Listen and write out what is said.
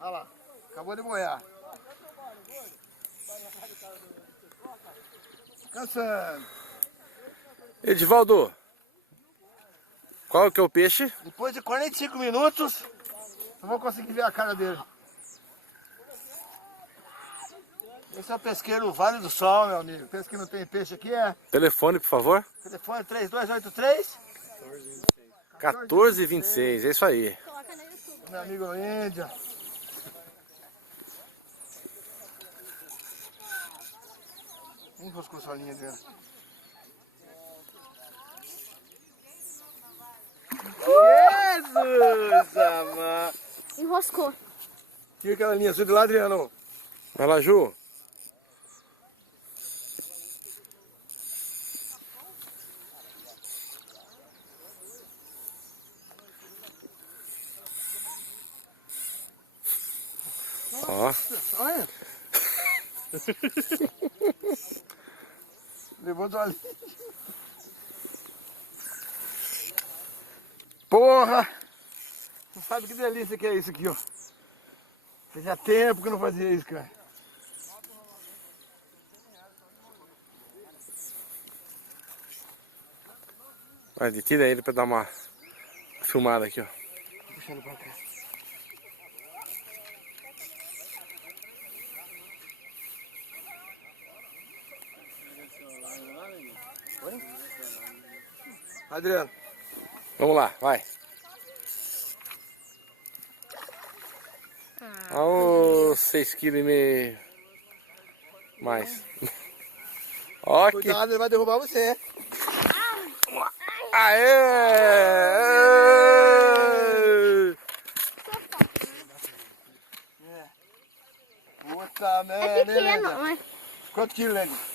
Olha lá, acabou de molhar. Cansando. Edivaldo, qual que é o peixe? Depois de 45 minutos, eu vou conseguir ver a cara dele. Esse é o pesqueiro Vale do Sol, meu amigo. Pensa que não tem peixe aqui, é? Telefone, por favor. Telefone 3283 1426, é isso aí. meu amigo Índia. Enroscou sua linha dentro. Jesus, amado. Enroscou. Tira aquela linha azul de lá, Adriano. Vai lá, Ju. Ó. Olha. Levou do ali. Porra! Você sabe que delícia que é isso aqui, ó. Fazia tempo que eu não fazia isso, cara. Vai, tira ele pra dar uma filmada aqui, ó. Puxa ele pra cá. Oi? Adriano. Vamos lá, vai. Ô, 6,5 kg. Mais. Ó que... Cuidado, ele vai derrubar você. Aê! Puta merda. É pequeno, mas... Quanto quilo, Lenny?